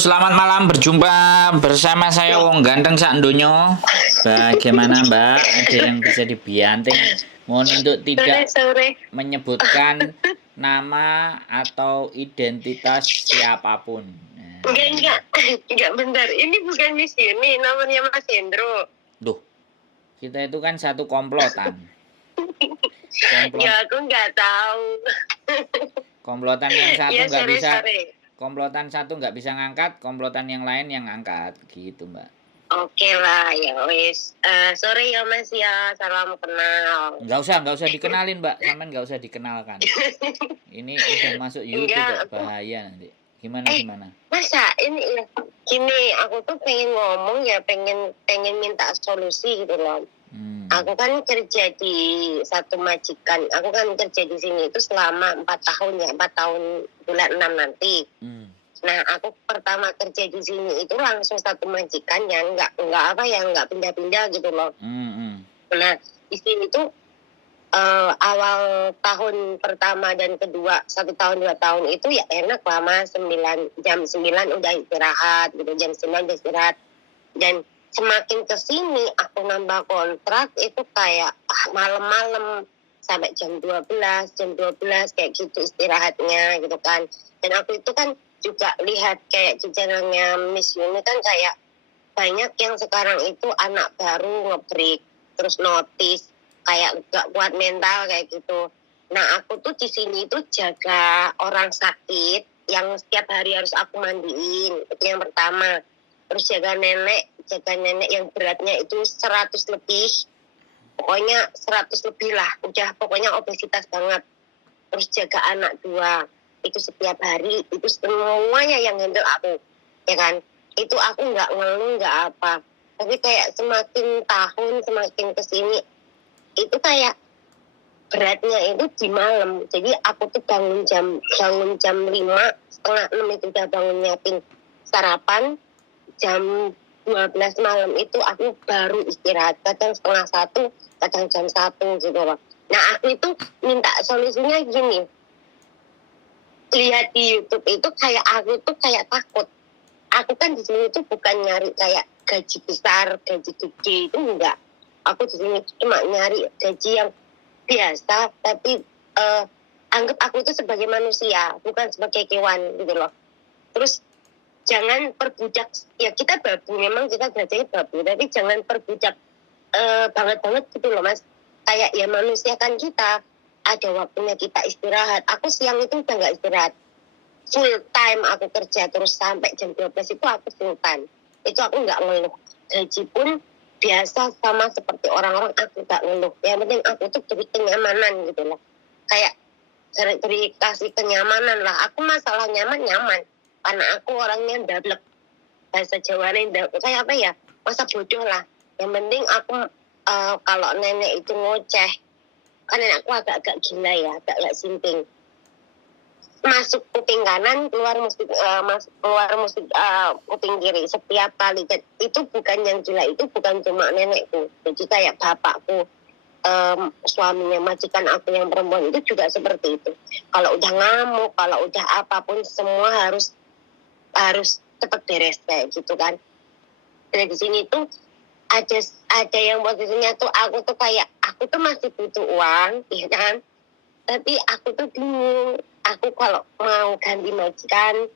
selamat malam. Berjumpa bersama saya Wong Ganteng sak ndonyo. Bagaimana Mbak? Ada yang bisa dibianting? Mohon untuk tidak Sore. menyebutkan nama atau identitas siapapun. Enggak bentar. Ini bukan Miss Yuni, namanya Mas Hendro. Duh, kita itu kan satu komplotan. Ya aku nggak tahu. Komplotan yang satu Ya, nggak bisa. sore. Komplotan satu nggak bisa ngangkat, komplotan yang lain yang ngangkat, gitu Mbak. Oke lah, ya wis. Sore ya Mas ya, salam kenal. Nggak usah dikenalin Mbak, sampean nggak usah dikenalkan. Ini udah masuk YouTube kok, bahaya nanti. Gimana? Masa ini ya, gini, aku tuh pengen ngomong ya, pengen minta solusi gitu loh. Aku kan kerja di satu majikan. Aku kan kerja di sini itu selama 4 tahun ya, 4 tahun bulan 6 nanti. Nah, aku pertama kerja di sini itu langsung satu majikan yang nggak pindah-pindah gitu loh. Nah, di sini tuh awal tahun pertama dan kedua 1 tahun 2 tahun itu ya enak lama jam 9 udah istirahat gitu, jam 9 udah istirahat. Dan semakin kesini aku nambah kontrak itu kayak malam-malam sampai jam 12 kayak gitu istirahatnya gitu kan. Dan aku itu kan juga lihat kayak di channelnya Miss Yuni kan kayak banyak yang sekarang itu anak baru nge-break terus notice kayak gak kuat mental kayak gitu. Nah aku tuh di sini tuh jaga orang sakit yang setiap hari harus aku mandiin, itu yang pertama. Terus jaga nenek yang beratnya itu 100 lebih, pokoknya 100 lebih lah, udah pokoknya obesitas banget. Terus jaga anak 2, itu setiap hari, itu semuanya yang handle aku, ya kan. Itu aku nggak ngeluh, nggak apa. Tapi kayak semakin tahun, semakin kesini, itu kayak beratnya itu di malam. Jadi aku tuh bangun jam 5, setengah 6 itu udah bangun nyiapin sarapan. Jam 12 malam itu aku baru istirahat, kadang setengah 1, kadang jam 1 gitu loh. Nah aku itu minta solusinya gini, lihat di YouTube itu kayak aku tuh kayak takut. Aku kan di sini tuh bukan nyari kayak gaji besar, gaji gede, itu enggak. Aku di sini cuma nyari gaji yang biasa, tapi anggap aku itu sebagai manusia, bukan sebagai kewan gitu loh. Terus jangan perbudak, ya kita babu, memang kita belajarnya babu, tapi jangan perbudak banget gitu loh Mas. Kayak ya manusia kan kita, ada waktunya kita istirahat. Aku siang itu udah gak istirahat, full time aku kerja, terus sampai jam 12 itu aku full time. Itu aku gak ngeluh. Gaji pun biasa sama seperti orang-orang, aku gak ngeluh. Yang penting aku tuh beri kenyamanan gitu loh. Kayak beri kasih kenyamanan lah. Aku masalah nyaman. Karena aku orangnya dablek, bahasa Jawanya kayak apa ya, masa bodoh lah. Yang penting aku kalau nenek itu ngoceh, kan nenek aku agak gila ya, agak sinting. Masuk kuping kanan, keluar musik kuping kiri setiap kali. Itu bukan yang gila, itu bukan cuma nenekku, jadi kayak bapakku, suaminya majikan aku yang perempuan itu juga seperti itu. Kalau udah ngamuk, kalau udah apapun, semua harus cepat beres kayak gitu kan. Dan di sini tuh ada yang posisinya tuh aku tuh kayak aku tuh masih butuh uang, ya kan? Tapi aku tuh bingung. Aku kalau mau ganti majikan,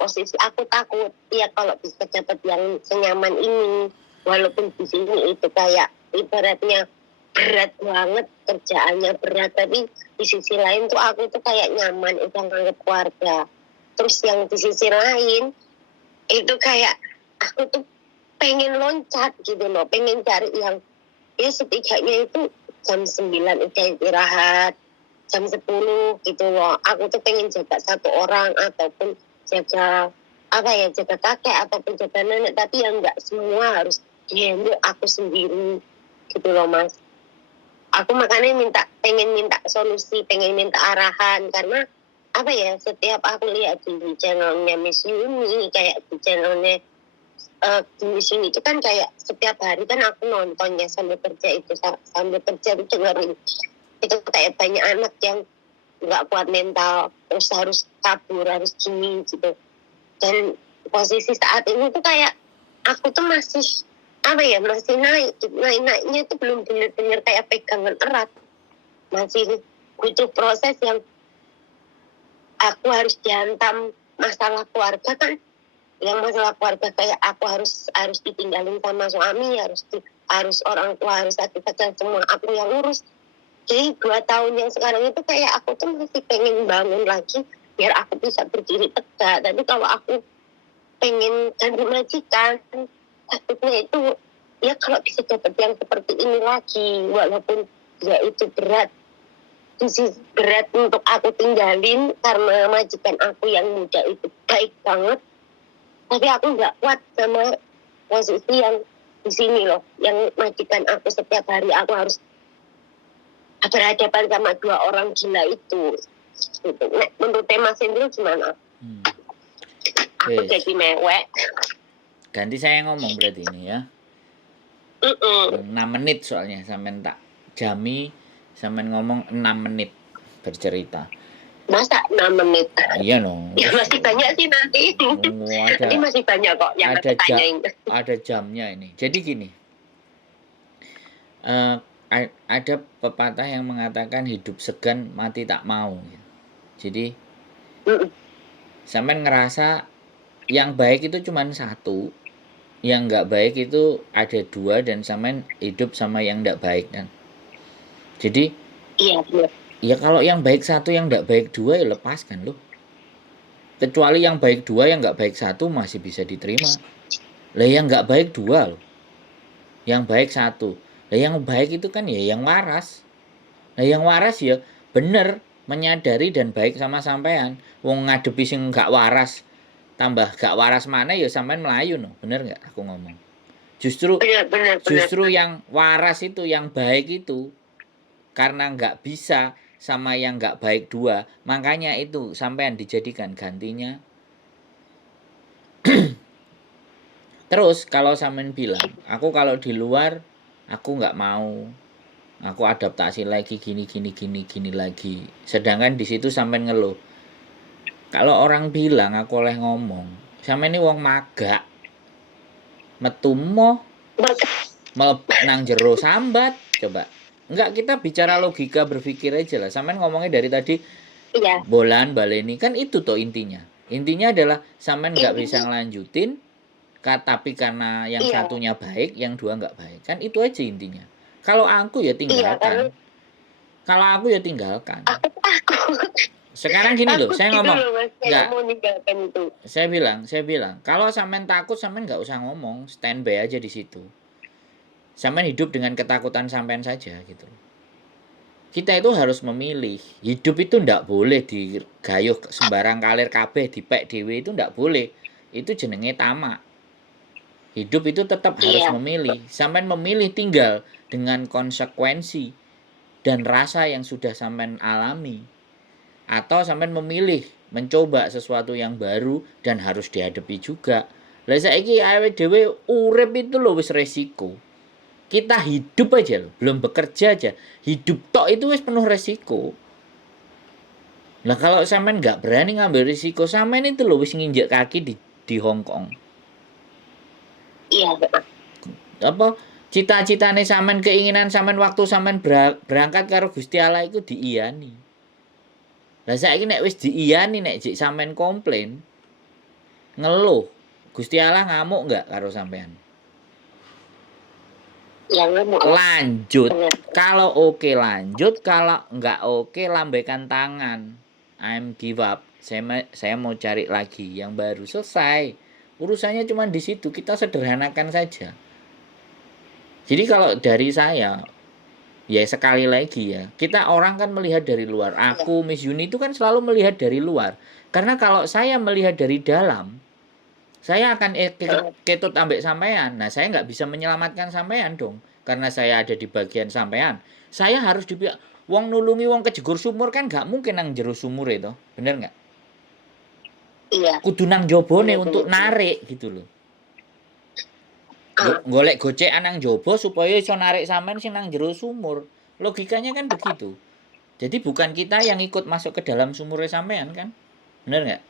posisi aku takut. Ya kalau bisa dapat yang senyaman ini, walaupun di sini itu kayak ibaratnya berat banget, kerjaannya berat, tapi di sisi lain tuh aku tuh kayak nyaman, udah nganggep keluarga. Terus yang di sisi lain itu kayak aku tuh pengen loncat gitu loh, pengen cari yang ya setidaknya itu jam 9 udah istirahat, jam 10 gitu loh. Aku tuh pengen jaga satu orang, ataupun jaga jaga kakek ataupun jaga nenek, tapi yang nggak semua harus dihandle aku sendiri gitu loh Mas. Aku makanya pengen minta solusi, pengen minta arahan, karena setiap aku lihat di channelnya Miss Yuni, kayak di channelnya di Miss Yuni itu kan kayak setiap hari kan aku nontonnya sambil kerja itu dengerin itu kayak banyak anak yang nggak kuat mental, terus harus kabur, harus gini gitu. Dan posisi saat ini tuh kayak aku tuh masih masih naiknya itu belum bener-bener kayak pegangan erat, masih butuh proses yang aku harus dihantam masalah keluarga kan, yang masalah keluarga kayak aku harus ditinggalin sama suami, harus orang tua harus sakit semua aku yang urus. Jadi 2 tahun yang sekarang itu kayak aku tuh masih pengen bangun lagi biar aku bisa berdiri tegak. Tapi kalau aku pengen ganti majikan, takutnya itu ya kalau bisa dapat yang seperti ini lagi, walaupun ya itu berat untuk aku tinggalin karena majikan aku yang muda itu baik banget, tapi aku nggak kuat sama posisi yang di sini loh, yang majikan aku setiap hari aku harus berhadapan sama 2 orang gila itu. Gitu. Nah, menurut Mas Hendro gimana? Aku jadi mewek. Ganti saya ngomong berarti ini ya. 6 menit soalnya sampean tak jami, sampean ngomong 6 menit bercerita. Masa 6 menit? Iya no. Ya masih banyak sih nanti. Nanti masih banyak kok yang tanyain. Ada jamnya ini. Jadi gini. Ada pepatah yang mengatakan hidup segan mati tak mau. Jadi sampean ngerasa yang baik itu cuma satu, yang nggak baik itu ada 2, dan sampean hidup sama yang nggak baik kan. Jadi iya benar. Ya kalau yang baik 1 yang nggak baik 2 ya lepaskan loh. Kecuali yang baik 2 yang nggak baik 1 masih bisa diterima. Lah yang nggak baik 2 loh. Yang baik 1. Lah yang baik itu kan ya yang waras. Lah yang waras ya bener menyadari dan baik sama sampean. Wong ngadepi sing gak waras tambah gak waras mana ya sampean melayu no. Bener nggak aku ngomong? Justru yang waras itu, yang baik itu karena nggak bisa sama yang nggak baik 2, makanya itu sampean dijadikan gantinya. Terus kalau sampean bilang, aku kalau di luar aku nggak mau, aku adaptasi lagi gini lagi. Sedangkan di situ sampean ngeluh. Kalau orang bilang aku oleh ngomong, sampean ini wong magak, metumo, nang jero sambat, coba. Enggak, kita bicara logika berpikir aja lah. Sampean ngomongnya dari tadi bolan baleni kan itu toh intinya. Intinya adalah sampean nggak bisa ngelanjutin, tapi karena yang satunya baik, yang 2 nggak baik. Kan itu aja intinya. Kalau aku ya tinggalkan. Kalau aku ya tinggalkan. Sekarang gini loh, saya ngomong. Enggak. Saya bilang, kalau sampean takut sampean nggak usah ngomong, standby aja di situ. Sampean hidup dengan ketakutan sampean saja gitu. Kita itu harus memilih. Hidup itu ndak boleh digayuh sembarang kalir kabeh dipek dhewe, itu ndak boleh. Itu jenenge tamak. Hidup itu tetap harus memilih. Sampean memilih tinggal dengan konsekuensi dan rasa yang sudah sampean alami. Atau sampean memilih mencoba sesuatu yang baru dan harus dihadapi juga. Lah saiki awake dhewe urip itu lho wis resiko. Kita hidup aja loh, belum bekerja aja. Hidup tok itu wis penuh resiko. Nah kalau sampean nggak berani ngambil risiko, sampean itu loh wis nginjek kaki di Hong Kong. Iya. Apa cita-citane sampean, keinginan sampean waktu sampean berangkat karo Gusti Allah itu diiyani. Lah saiki nek wis diiyani, nek jek sampean komplain, ngeluh, Gusti Allah ngamuk nggak karo sampean? Lanjut. Kalau oke lanjut, kalau nggak oke lambaikan tangan. I'm give up. Saya mau cari lagi yang baru. Selesai. Urusannya cuma di situ. Kita sederhanakan saja. Jadi kalau dari saya, ya sekali lagi ya, kita orang kan melihat dari luar. Aku, Miss Yuni itu kan selalu melihat dari luar. Karena kalau saya melihat dari dalam, saya akan ketut ambek sampean. Nah, saya nggak bisa menyelamatkan sampean dong. Karena saya ada di bagian sampean. Saya harus wong nulungi wong kejegur sumur kan nggak mungkin nang jero sumur itu. Bener nggak? Iya. Kudu nang jobone untuk narik gitu loh. Golek gocekan nang jobo supaya iso narik sampean sing nang jero sumur. Logikanya kan begitu. Jadi bukan kita yang ikut masuk ke dalam sumurnya sampean kan? Bener nggak?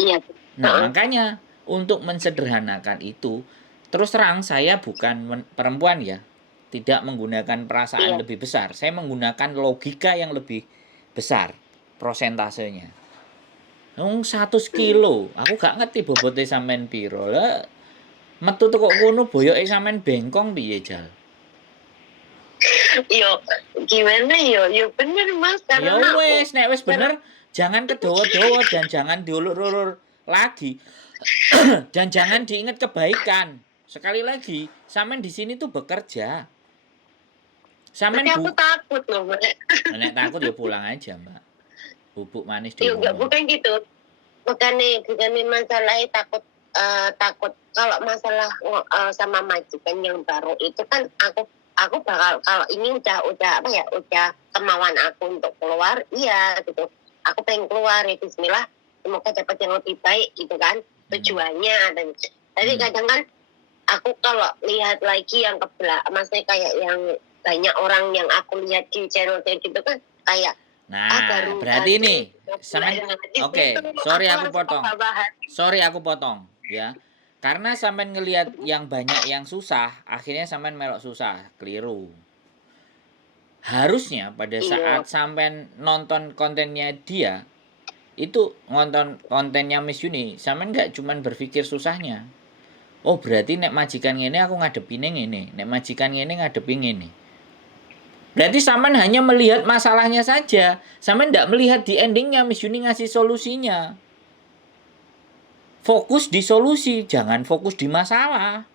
Iya. Nah, makanya untuk mensederhanakan itu. Terus terang saya bukan perempuan ya, tidak menggunakan perasaan lebih besar, saya menggunakan logika yang lebih besar prosentasenya. 100 kilo, aku gak ngerti bobotnya sampean piro lah. Metu kok kono boyoke sampean bengkong piye Jal? Yo gimana yo bener Mas, Ya karena wes, nek wes bener jangan kedowo-dowo dan jangan diulur-ulur lagi. Dan jangan diingat kebaikan. Sekali lagi, sampean di sini tuh bekerja. Sampean tapi aku takut loh Mbak. Nek takut ya pulang aja Mbak. Bubuk manis di Yo enggak, rumah. bukan gitu. Bukannya masalahnya takut kalau masalah sama majikan yang baru itu kan aku bakal, kalau ini udah apa ya, udah kemauan aku untuk keluar, iya gitu. Aku pengen keluar ya bismillah, semoga dapat yang lebih baik gitu kan tujuannya. Dan tapi kadang kan aku kalau lihat lagi yang maksudnya kayak yang banyak orang yang aku lihat di channel gitu kan kayak berarti ini oke, sorry aku potong ya. Karena sampean ngelihat yang banyak yang susah, akhirnya sampean melok susah, keliru. Harusnya pada saat sampean nonton kontennya dia, itu nonton kontennya Miss Yuni, sampean nggak cuman berpikir susahnya. Oh berarti nek majikan ngene aku ngadepin ngene, nek majikan ngene ngadepin ngene. Berarti sampean hanya melihat masalahnya saja. Sampean tidak melihat di endingnya Miss Yuni ngasih solusinya. Fokus di solusi, jangan fokus di masalah.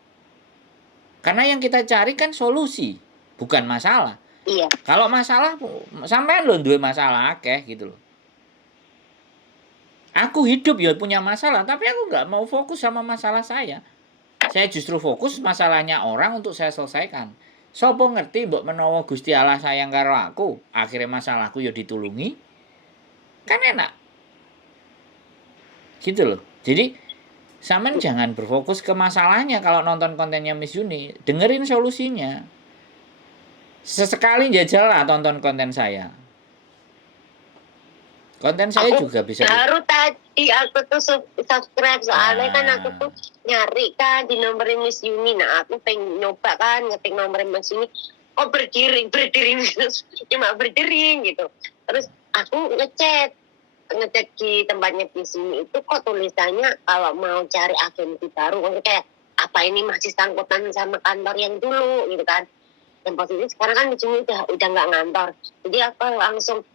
Karena yang kita cari kan solusi, bukan masalah. Iya. Kalau masalah, sampean lo duwe masalah akeh gitu loh. Aku hidup ya punya masalah, tapi aku nggak mau fokus sama masalah saya. Saya justru fokus masalahnya orang untuk saya selesaikan. Sopo ngerti mbok menawa Gusti Allah sayang karo aku, akhirnya masalahku ya ditulungi. Kan enak. Gitu loh. Jadi sampean jangan berfokus ke masalahnya kalau nonton kontennya Miss Yuni, dengerin solusinya. Sesekali jajal lah tonton konten saya. Konten saya juga bisa. Baru tadi aku tuh subscribe soalnya kan aku tuh nyari kan di nomornya Miss Yuni. Nah aku pengen nyoba kan ngetik nomornya Miss Yuni. Oh berdering cuma berdering gitu. Terus aku ngecek di tempatnya Miss Yuni itu kok tulisannya kalau mau cari agensi baru, kayak apa ini masih sangkutan sama kantor yang dulu gitu kan. Dan posisi sekarang kan di sini udah nggak ngantor. Jadi aku langsung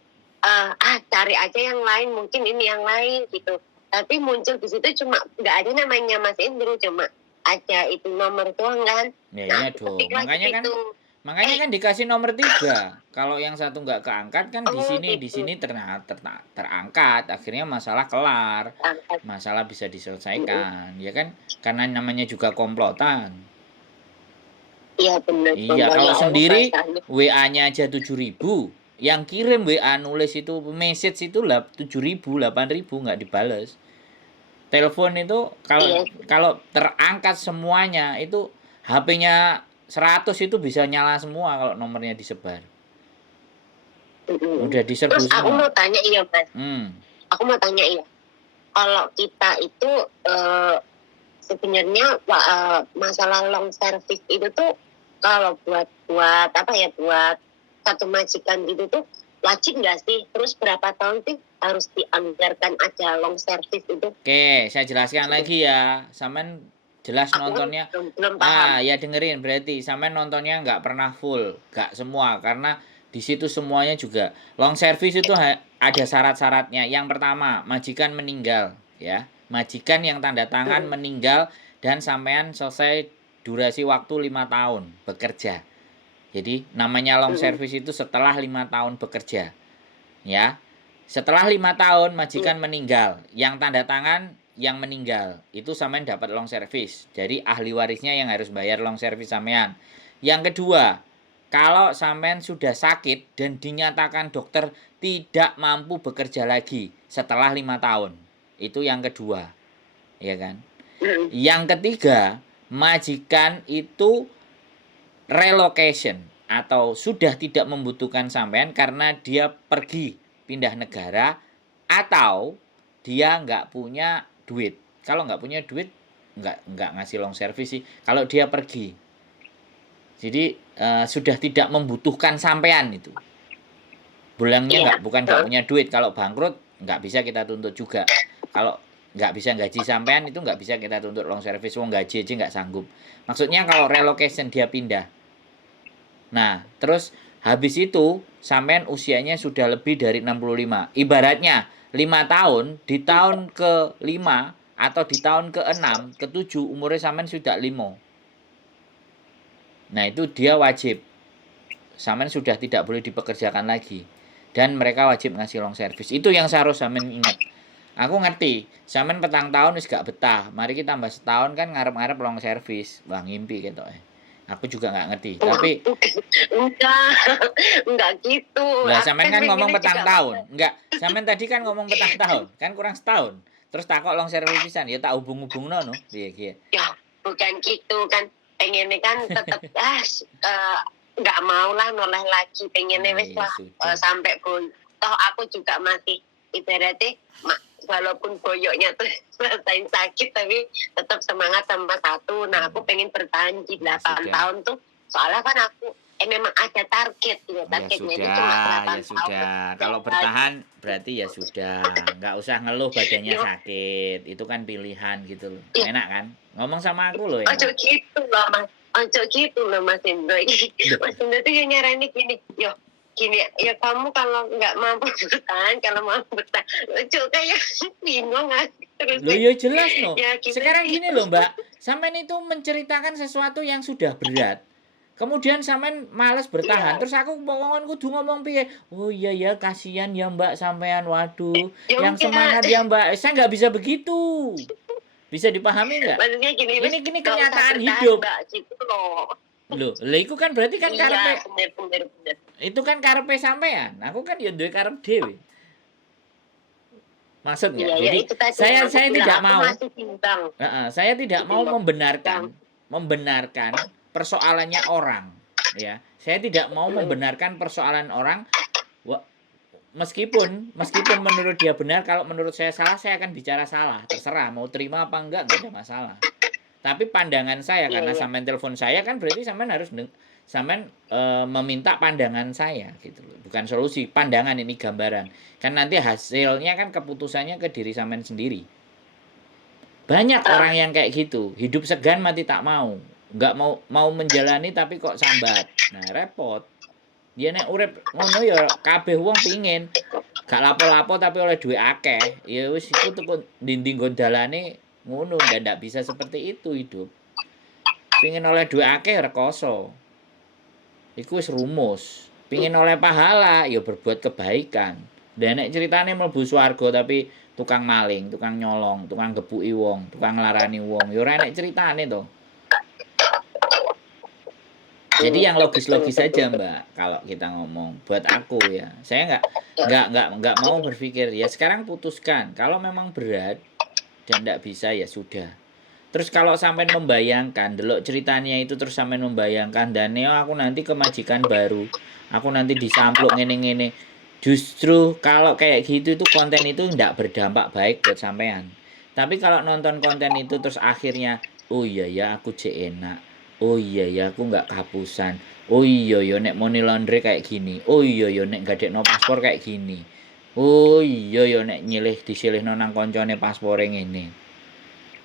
cari aja yang lain, mungkin ini yang lain gitu. Tapi muncul di situ cuma nggak ada namanya Mas Indro, cuma ada itu nomor doang kan. Iya dong. Makanya kan dikasih nomor 3. Kalau yang satu nggak keangkat kan di sini terangkat. Akhirnya masalah kelar. Masalah bisa diselesaikan, ya kan? Karena namanya juga komplotan. Iya benar. Iya, kalau sendiri WA-nya aja 7.000. Yang kirim WA nulis itu message itu 7.000, 8.000 nggak dibales. Telepon itu kalau terangkat semuanya itu HP-nya 100 itu bisa nyala semua kalau nomornya disebar. Udah diserbu terus semua. Aku mau tanya Mas. Aku mau tanya kalau kita itu sebenarnya masalah long service itu tuh kalau buat apa ya, buat satu majikan gitu tuh wajib nggak sih? Terus berapa tahun sih harus dianggarkan aja long service itu? Oke, saya jelaskan lagi ya. Sampean jelas nontonnya. Belum paham. Ya dengerin, berarti sampean nontonnya nggak pernah full, nggak semua, karena di situ semuanya juga long service itu ada syarat-syaratnya. Yang pertama, majikan meninggal, ya. Majikan yang tanda tangan meninggal dan sampean selesai durasi waktu 5 tahun bekerja. Jadi namanya long service itu setelah 5 tahun bekerja. Ya. Setelah 5 tahun majikan meninggal, yang tanda tangan yang meninggal, itu sampean dapat long service. Jadi ahli warisnya yang harus bayar long service sampean. Yang kedua, kalau sampean sudah sakit dan dinyatakan dokter tidak mampu bekerja lagi setelah 5 tahun. Itu yang kedua. Ya kan? Yang ketiga, majikan itu relocation atau sudah tidak membutuhkan sampean karena dia pergi pindah negara atau dia nggak punya duit. Kalau nggak punya duit nggak ngasih long service sih. Kalau dia pergi, jadi sudah tidak membutuhkan sampean itu. Bulangnya bukan nggak punya duit. Kalau bangkrut nggak bisa kita tuntut juga. Kalau nggak bisa gaji sampean itu nggak bisa kita tuntut long service. Wong gaji aja nggak sanggup. Maksudnya kalau relocation dia pindah. Nah, terus habis itu sampean usianya sudah lebih dari 65. Ibaratnya 5 tahun, di tahun ke-5 atau di tahun ke-6, ke-7 umurnya sampean sudah 5. Nah, itu dia wajib. Sampean sudah tidak boleh dipekerjakan lagi. Dan mereka wajib ngasih long service. Itu yang seharusnya sampean ingat. Aku ngerti, sampean petang tahun wis gak betah. Mari kita tambah setahun kan ngarep-ngarep long service. Wah, ngimpi gitu. Aku juga nggak ngerti, tapi enggak gitu. Lah sampean kan ngomong petang tahun. Enggak, sampean tadi kan ngomong petang tahun, kan kurang setahun. Terus takok long service pisan, ya tak hubung-hubungno no. Piye. Ya, bukan gitu kan. Pengennya kan tetap nggak mau lah noleh lagi. Pengennya wis lah sampai pun. Toh aku juga masih ibaratnya walaupun boyoknya tuh rasain sakit tapi tetap semangat sama satu. Nah aku pengen bertahan di 8 tahun tuh soalnya kan aku memang ada target ya, targetnya itu cuma 8 tahun. Kalau bertahan berarti ya sudah, nggak usah ngeluh badannya sakit, itu kan pilihan gitu loh. Enak kan ngomong sama aku loh. Ojo gitu loh Mas Indro. Mas Indro tuh yang nyarani gini, gini ya kamu kalau nggak mampu bertahan, kalau mampu bertahan, lucu kayak bingung terus. Loh ya jelas no. Ya, sekarang gini loh Mbak, sampean itu menceritakan sesuatu yang sudah berat. Kemudian sampean males bertahan, terus aku ngomong kudu ngomong piye? Oh iya ya kasihan ya Mbak sampean, waduh, yang semangat ya Mbak. Saya nggak bisa begitu. Bisa dipahami nggak? Maksudnya gini, ini kenyataan hidup. Gitu loh. Loh, itu kan berarti kan karepe. Bener. Itu kan karepe sampean. Aku kan ya duwe karep dhewe. Maksudnya, jadi saya tidak mau. Saya tidak mau membenarkan persoalannya orang, ya. Saya tidak mau membenarkan persoalan orang. Meskipun menurut dia benar, kalau menurut saya salah, saya akan bicara salah. Terserah mau terima apa enggak ada masalah. Tapi pandangan saya, karena sampean telepon saya kan berarti sampean harus meminta pandangan saya gitu loh. Bukan solusi, pandangan ini gambaran. Kan nanti hasilnya kan keputusannya ke diri sampean sendiri. Banyak orang yang kayak gitu, hidup segan mati tak mau. Enggak mau menjalani tapi kok sambat. Nah, repot. Dia nek urip ngono ya kabeh wong pingin gak lapo-lapo tapi oleh duit akeh. Ya wis iku tuku dinding gondalane ngono, ndak bisa seperti itu hidup. Pingin oleh duit akeh rekoso. Iku wis rumus. Pingin oleh pahala ya berbuat kebaikan. Dan nek ceritane mlebu swarga tapi tukang maling, tukang nyolong, tukang gebuki wong, tukang nglarani wong, ya ora enek ceritane to. Jadi yang logis-logis saja Mbak kalau kita ngomong buat aku ya. Saya enggak mau berpikir ya sekarang putuskan. Kalau memang berat dan enggak bisa ya sudah. Terus kalau sampai membayangkan delok ceritanya itu terus sampai membayangkan dan aku nanti ke majikan baru. Aku nanti disampluk ngene-ngene. Justru kalau kayak gitu itu konten itu enggak berdampak baik buat sampean. Tapi kalau nonton konten itu terus akhirnya oh iya ya aku jek enak. Oh iya ya aku nggak kehapusan. Oh iya ya nek money laundry kayak gini. Oh iya ya nek gadekno paspor kayak gini. Oh iya ya nek disilihno nang koncone paspore ngene.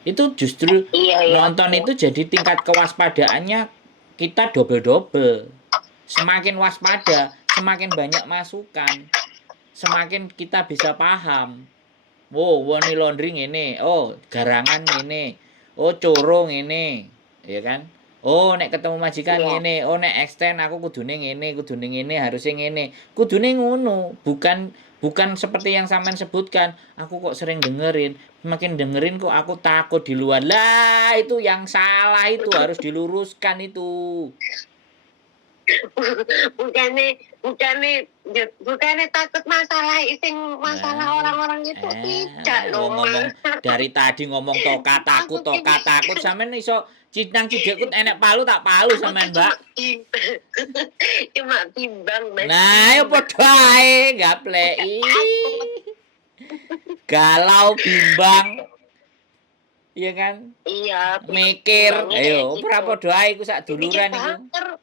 Itu justru nonton itu jadi tingkat kewaspadaannya kita double. Semakin waspada, semakin banyak masukan. Semakin kita bisa paham. Oh, money laundry ngene. Oh, garangan ngene. Oh, corong ngene. Ya kan? Oh, nek ketemu majikan ngene, oh nek extend aku kudune ngene, harusnya ngene. Kudune ngono, bukan seperti yang sampean sebutkan. Aku kok sering dengerin, makin dengerin kok aku takut di luar. Lah, itu yang salah itu harus diluruskan itu. bukannya takut masalah orang-orang itu tidak loh. Dari tadi ngomong toka takut sampean iso cidang cidekut enek palu tak palu sampean Mbak. Cuma timbang. Nah, ya padha ae gapleki. Galau bimbang. Iya kan? Iya, Mikir, bilangnya kayak ayo ora gitu. padha ae iku sak Dipikir duluran iku. banter. Iya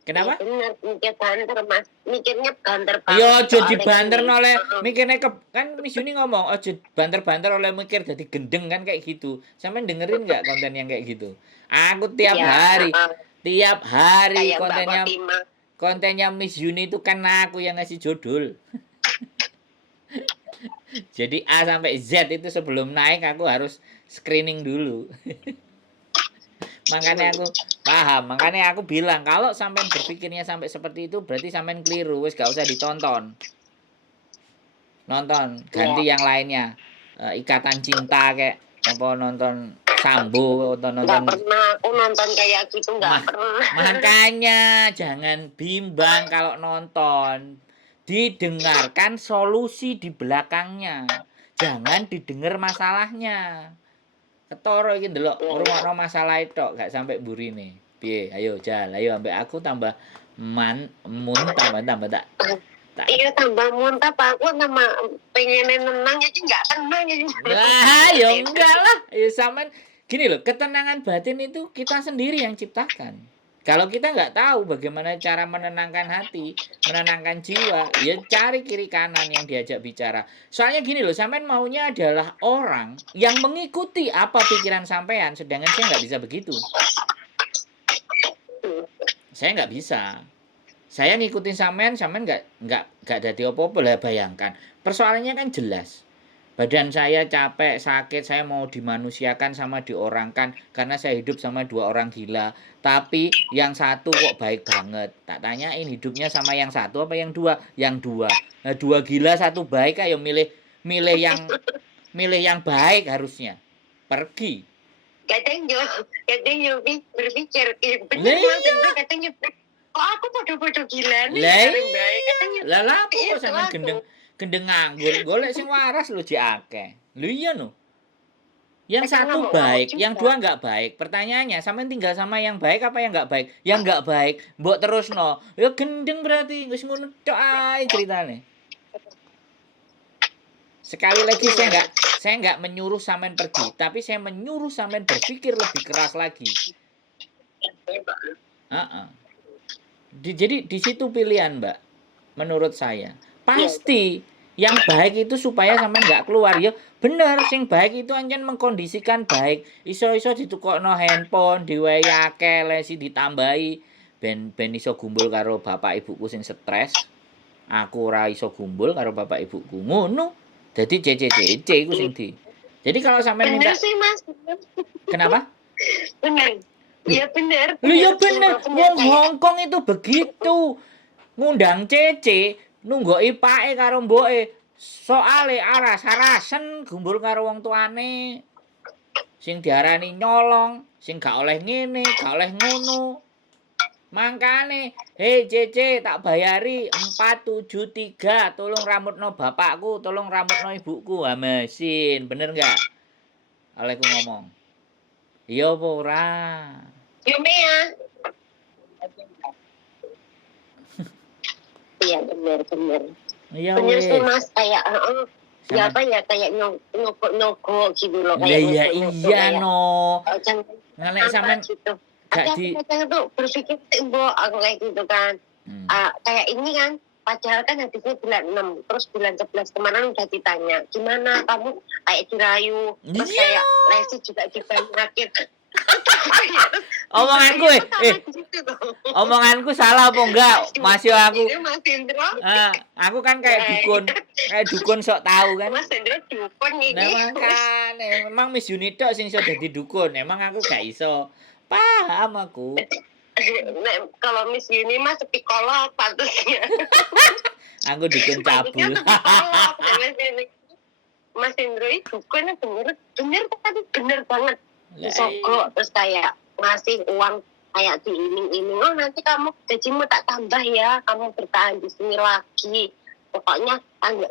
Kenapa? bener, mikir banter Mas. Mikirnya banter banget Ya aja soalnya kan dibanter nih. oleh mikirnya kan Miss Yuni ngomong aja banter-banter oleh mikir jadi gendeng kan kayak gitu. Sampeyan dengerin nggak konten yang kayak gitu? Aku Ya, tiap hari kayak Mbak Fatima. kontennya Miss Yuni itu kan aku yang ngasih judul. Jadi A sampai Z itu sebelum naik aku harus screening dulu. Makanya aku paham, makanya aku bilang kalau sampean berpikirnya sampai seperti itu berarti sampean keliru, wis gak usah ditonton. Nonton, ganti Ya, yang lainnya. Ikatan Cinta kayak apa nonton Sambo atau nggak nonton pernah aku nonton kayak gitu, nggak mah pernah. makanya jangan bimbang kalau nonton. Didengarkan solusi di belakangnya. Jangan didengar masalahnya. Ketoro iki ndelok Ya, ya. ngrungokno masalah tok gak sampai burine. Piye? Ayo Jal, ayo ambek aku tambah tambah tak tak Iya tambah muntah Pak, aku sama pengen nenang aja nggak tenang aja. lah ya enggak lah. Ya sampean gini loh, ketenangan batin itu kita sendiri yang ciptakan. Kalau kita nggak tahu bagaimana cara menenangkan hati, menenangkan jiwa, ya cari kiri kanan yang diajak bicara. Soalnya gini loh, sampean maunya adalah orang yang mengikuti apa pikiran sampean, sedangkan saya nggak bisa begitu. Saya nggak bisa. Saya ngikutin sampean, sampean nggak jadi apa-apa lah bayangkan. Persoalannya kan jelas. Badan saya capek, sakit, saya mau dimanusiakan sama diorangkan karena saya hidup sama dua orang gila. Tapi yang satu kok baik banget. Tak tanyain hidupnya sama yang satu apa yang dua? Yang dua. Nah, dua gila satu baik ayo milih milih yang milih yang baik harusnya. Pergi. Katanya berpikir, bener Lah Mas iya. Indra katanya, kok aku bodoh-bodoh gila nih, Lah yang baik iya. katanya. Lah lapo kok Itu sampean aku. gendeng nganggur. Golek sing waras lho jek akeh. Lho iya no. Yang Kadang satu ngamuk-ngamuk baik, yang juga. dua nggak baik. Pertanyaannya, sampean tinggal sama yang baik apa yang nggak baik? Yang nggak baik, mbok terus no. Ya gendeng berarti, wis ngono tok ae ceritane. Sekali lagi saya nggak menyuruh sampean pergi, tapi saya menyuruh sampean berpikir lebih keras lagi. Heeh. Jadi di situ pilihan, Mbak. Menurut saya. Pasti yang baik itu supaya sampean nggak keluar ya. Bener, sing baik itu ancen mengkondisikan baik. Iso-iso ditukokno handphone, diwehi akeh, lesi ditambahi ben iso gumbul karo bapak ibuku sing stres. Aku ora iso gumbul karo bapak ibuku. Ngono. Jadi CCCC iku sing di. Jadi kalau sampean Bener minta sih Mas. kenapa? Bener. Iya bener. Lu ya bener, wong Kayak Hongkong itu begitu. Ngundang Cece, nunggoki pake karo mboke. Soale aras-arasen gumbul karo wong tuane. Sing diarani nyolong, sing gak oleh ngene, gak oleh ngono. Mangkane, hei Cece tak bayari 473, tolong rambutno bapakku, tolong rambutno ibuku. Ha mesin, bener enggak? Olehku ngomong. Iya apa ora? Yumea. Iya bener. Iya Bener sih wes. Mas, kayak ya apa ya kayak nyogok gitu loh, Lah kayak ya nyogok iya kayak no. jangan Ngalek sampean gitu. gak Ada di kadang tuh berpikir mbok aku kayak gitu kan. hmm. Kayak ini kan padahal kan habisnya bulan 6, terus bulan 11 kemarin udah ditanya gimana kamu kayak dirayu, terus Iya. kayak Lesti juga dibanyakin. Omonganku omonganku salah apa enggak? Masih aku. Mas Indro. Aku kan kayak dukun sok tahu kan. Mas Indro dukun ini. Memang kan, memang Miss Yuni tok sing iso dadi dukun. Emang aku gak iso. Paham aku. Kalau Miss Yuni mah psikolog pantasnya. Aku dukun cabul. Mas Indro itu dukun bener tapi bener banget. Disogok terus kayak ngasih uang kayak diiming-iming, oh nanti kamu gajimu tak tambah ya, kamu bertahan di sini lagi, pokoknya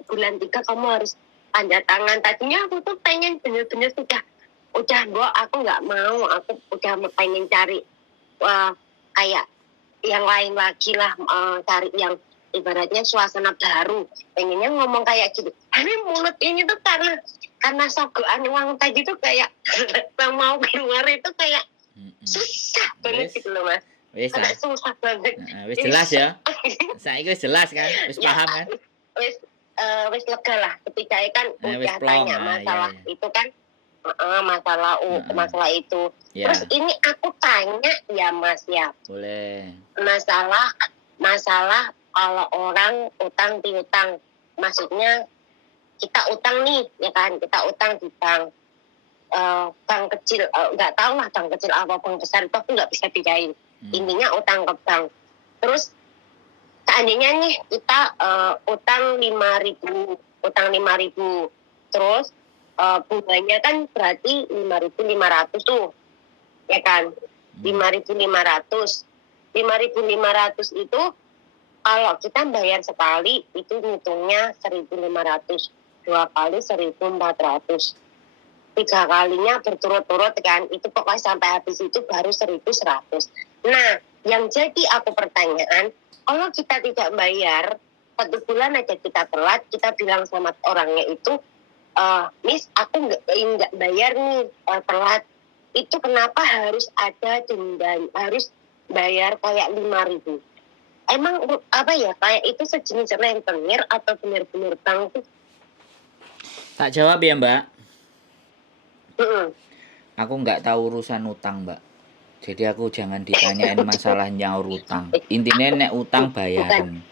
bulan 3 kamu harus tanda tangan. Tadinya aku tuh pengen bener-bener udah mbok aku nggak mau, aku udah pengen cari kayak yang lain lagi lah, cari yang ibaratnya suasana baru, pengennya ngomong kayak gitu. Tapi mulut ini tuh karena sogokan uang tadi tuh kayak mau keluar itu kayak susah banget gitu loh Mas. Wis Kayak susah banget. wis jelas ya. Saiki wis jelas kan? Wis paham kan? Wis lega lah ketika kan Wis udah plong. tanya masalah Iya. itu kan masalah itu. Ya. Terus ini aku tanya ya Mas ya. Boleh. Masalah kalau orang utang piutang, maksudnya kita utang nih ya kan, kita utang di bank kecil, nggak tahu lah bank kecil apa bank besar itu aku nggak bisa bedain. Intinya utang ke bank. Terus seandainya nih kita utang 5.000, terus bunganya kan berarti 5.500 tuh, ya kan? 5.500 itu kalau kita bayar sekali itu ngitungnya 1.500, 2 kali 1.400, 3 kalinya berturut-turut kan, itu pokoknya sampai habis itu baru 1.100. Nah, yang jadi aku pertanyaan, kalau kita tidak bayar 1 bulan aja kita telat, kita bilang sama orangnya itu, Miss, aku nggak bayar nih, telat. Itu kenapa harus ada denda, harus bayar kayak 5.000? Emang apa ya, kayak itu sejenis rentenir atau benar-benar bank tuh? Tak jawab ya Mbak. Aku nggak tahu urusan utang Mbak. Jadi aku jangan ditanyain masalah nyaur utang. Intinya nek utang bayaran.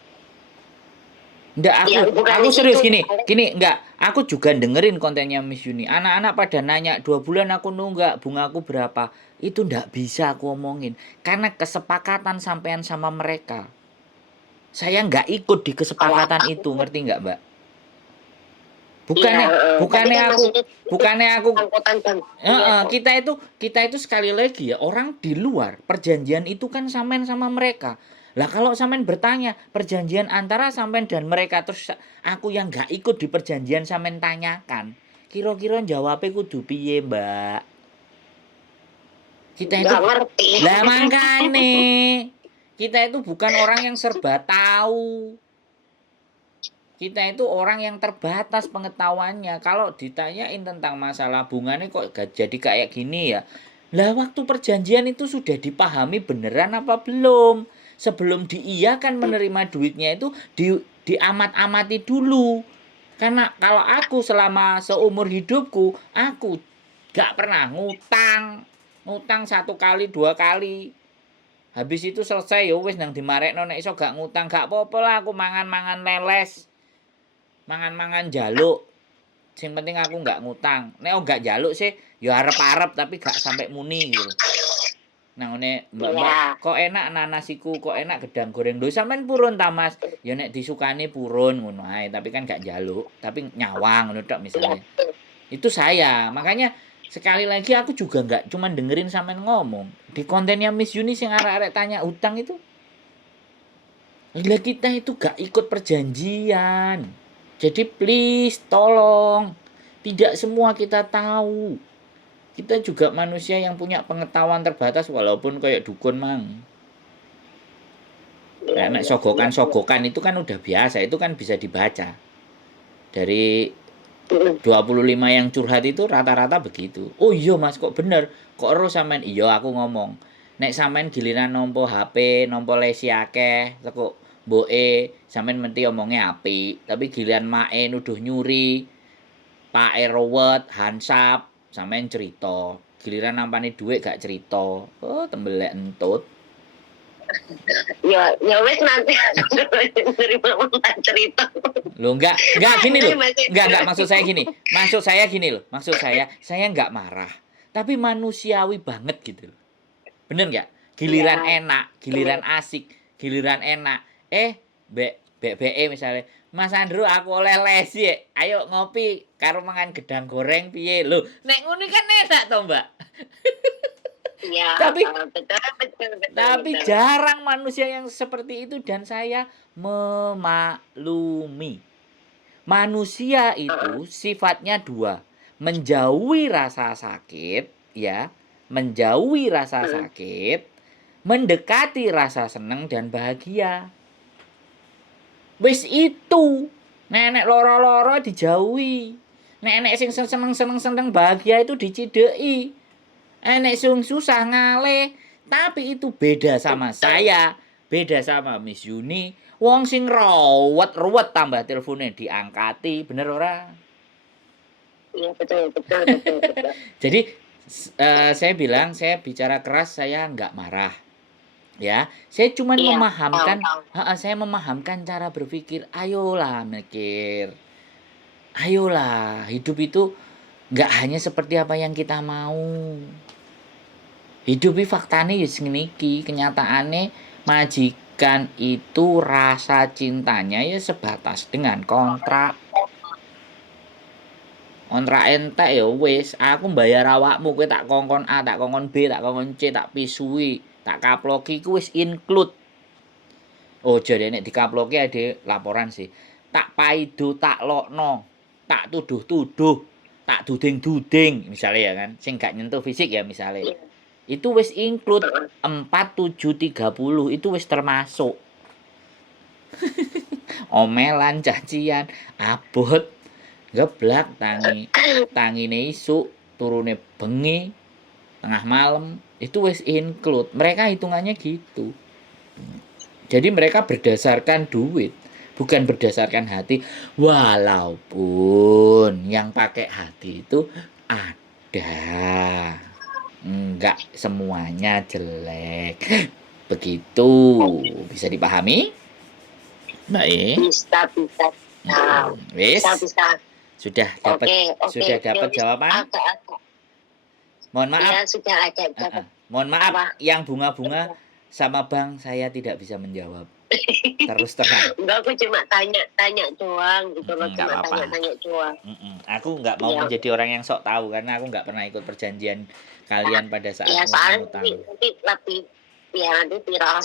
Enggak, aku serius gini, enggak. Aku juga dengerin kontennya Miss Yuni. Anak-anak pada nanya 2 bulan aku nunggak, bunga aku berapa. Itu enggak bisa aku omongin. Karena kesepakatan sampean sama mereka. Saya enggak ikut di kesepakatan itu, ngerti enggak Mbak? Bukannya aku kita itu sekali lagi ya, orang di luar perjanjian itu kan sampean sama mereka. Lah kalau sampean bertanya perjanjian antara sampean dan mereka, terus aku yang nggak ikut di perjanjian sampean tanyakan, kira-kira jawabnya kudu piye Mbak? Kita itu lah makane kita itu bukan orang yang serba tahu. Kita itu orang yang terbatas pengetahuannya. Kalau ditanyain tentang masalah bunganya kok jadi kayak gini ya. Lah waktu perjanjian itu sudah dipahami beneran apa belum? Sebelum diiyakan menerima duitnya itu diamat-amati dulu. Karena kalau aku selama seumur hidupku, aku gak pernah ngutang 1 kali 2 kali. Habis itu selesai ya wis nang dimarekno nek iso gak ngutang gak apa-apa lah, aku mangan-mangan leles. Mangan-mangan jaluk. Sing penting aku nggak ngutang. Nek nggak jaluk sih ya arep-arep tapi gak sampai muni gitu. Nah ngene Mbak, kok enak nanasiku, kok enak gedang goreng. Lho sampean purun ta Mas? Ya nek disukani purun ngono ae, tapi kan gak jaluk, tapi nyawang ngono tok misalnya. Itu saya. Makanya sekali lagi aku juga nggak cuman dengerin sampean ngomong. Di kontennya Miss Yuni sing arek-arek tanya utang itu. Lah kita itu gak ikut perjanjian. Jadi please tolong, tidak semua kita tahu. Kita juga manusia yang punya pengetahuan terbatas walaupun kayak dukun mang. Karena sogokan itu kan udah biasa, itu kan bisa dibaca. Dari 25 yang curhat itu rata-rata begitu. Oh iya Mas, kok bener? Kok ero sampean? Iya aku ngomong. Nek sampean giliran nompo HP, nompo lesi akeh, kok mboke sampean mesti omongnya apik, tapi giliran mae nuduh nyuri, Pak Erowet, Hansap, sampean cerita. Giliran nampani dhuwit gak cerita. Oh, tembelek entut. Ya wes nanti nerima cerita. Loh enggak gini loh. Enggak maksud saya gini. Maksud saya enggak marah. Tapi manusiawi banget gitu loh. Bener enggak? Giliran enak, giliran asik, giliran enak. BE misalnya, Mas Andrew aku oleh lesi ya. Ayo ngopi karo mangan gedang goreng piye lho. Nek ngono kan enak to, Mbak. Ya, tapi jarang manusia yang seperti itu dan saya memaklumi. Manusia itu sifatnya 2. Menjauhi rasa sakit, ya. Menjauhi rasa sakit, mendekati rasa senang dan bahagia. Wis itu. Nenek loro-loro dijauhi. Nenek sing seneng-seneng bahagia itu dicideki. Enek sing susah ngalih, tapi itu beda sama saya, beda sama Miss Yuni. Wong sing ruwet tambah teleponnya diangkati, bener ora? Iya betul. Jadi saya bilang, saya bicara keras, saya nggak marah. Ya, saya cuman memahamkan, saya memahamkan cara berpikir. Ayolah mikir. Ayolah, hidup itu nggak hanya seperti apa yang kita mau. Hidup iki faktane ya ngene iki, kenyataane majikan itu rasa cintanya ya sebatas dengan kontrak. Kontrak entek ya wis, aku mbayar awakmu, kowe tak kongkon A, tak kongkon B, tak kongkon C, tak pisui, tak kaploki ku wis include. Oh, jadi nek dikaploki ada laporan sih. Tak paido, tak lokno, tak tuduh-tuduh, tak duding-duding, misalnya ya kan, sing gak nyentuh fisik ya misalnya. Itu wis include 4, 7, 30 itu wis termasuk. Omelan, cacian, abot, geblak, tangine isuk, turune bengi, tengah malam, itu wis include. Mereka hitungannya gitu. Jadi mereka berdasarkan duit, bukan berdasarkan hati. Walaupun yang pakai hati itu ada. Enggak semuanya jelek. Begitu. Bisa dipahami? Mbak Bisa. Wis. Bisa. Sudah dapat jawaban? Mohon maaf. Ya, sudah ada jawaban. Mohon maaf yang bunga-bunga sama Bang saya tidak bisa menjawab. Terus terang. Enggak, aku cuma tanya doang gitu loh, cuma tanya doang. Aku nggak mau menjadi orang yang sok tahu karena aku nggak pernah ikut perjanjian kalian pada saat ngutang. Nanti lebih nanti viral.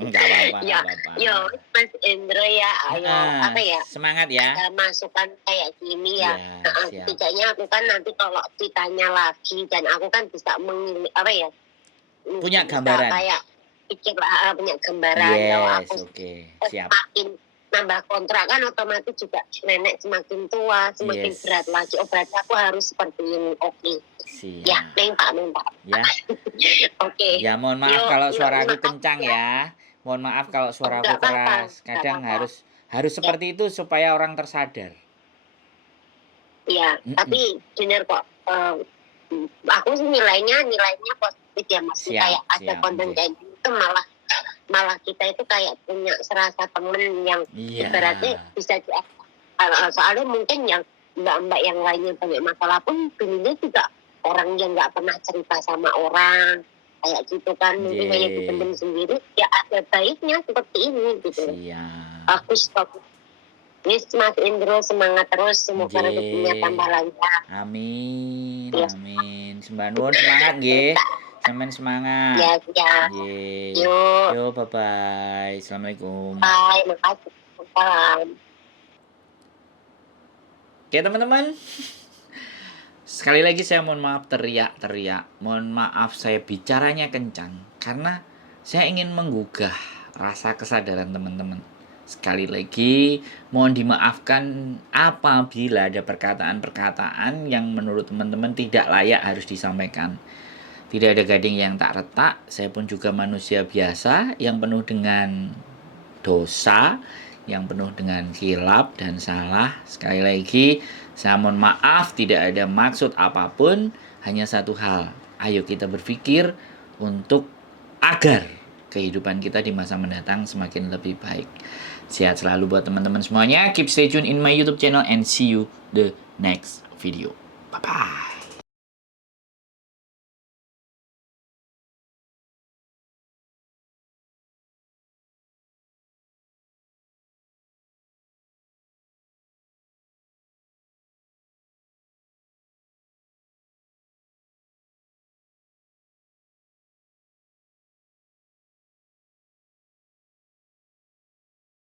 Enggak apa-apa. Yo, Mas Indro ya, ayo apa ya? Semangat ya. Masukan kayak gini ya. Setidaknya aku kan nanti kalau ditanya lagi dan aku kan bisa punya gambaran. Kayak punya gambaran. Yes, siap. Makin nambah kontrak kan otomatis juga nenek semakin tua, semakin berat lagi. Oh berarti aku harus seperti ini. Siap. Ya, minta. Ya. Ya mohon maaf kalau suara aku kencang ya. Mohon maaf kalau suara aku keras. Kadang harus seperti itu supaya orang tersadar. Ya, tapi benar kok. Aku sih nilainya positif ya, Mas. Kayak ada konten kayak gitu malah kita itu kayak punya serasa temen yang ibaratnya bisa soalnya mungkin yang mbak-mbak yang lainnya banyak masalah pun pilihnya juga orang yang nggak pernah cerita sama orang kayak gitu kan, mungkin hanya dipendam sendiri. Ya ada baiknya seperti ini gitu. Aku stop. Mas Indro semangat terus, semoga rezekinya tambah lancar. Amin. Sembah nuwun semangat nggih. Sampeyan semangat. Ya. Yo, bye-bye. Assalamualaikum. Bye, makasih. Salam. Oke, teman-teman. Sekali lagi saya mohon maaf teriak. Mohon maaf saya bicaranya kencang karena saya ingin menggugah rasa kesadaran teman-teman. Sekali lagi mohon dimaafkan apabila ada perkataan-perkataan yang menurut teman-teman tidak layak harus disampaikan. Tidak ada gading yang tak retak, saya pun juga manusia biasa yang penuh dengan dosa, yang penuh dengan khilaf dan salah. Sekali lagi, saya mohon maaf, tidak ada maksud apapun, hanya satu hal. Ayo kita berpikir untuk agar kehidupan kita di masa mendatang semakin lebih baik. Sehat selalu buat teman-teman semuanya. Keep stay tune in my YouTube channel and see you the next video. Bye-bye.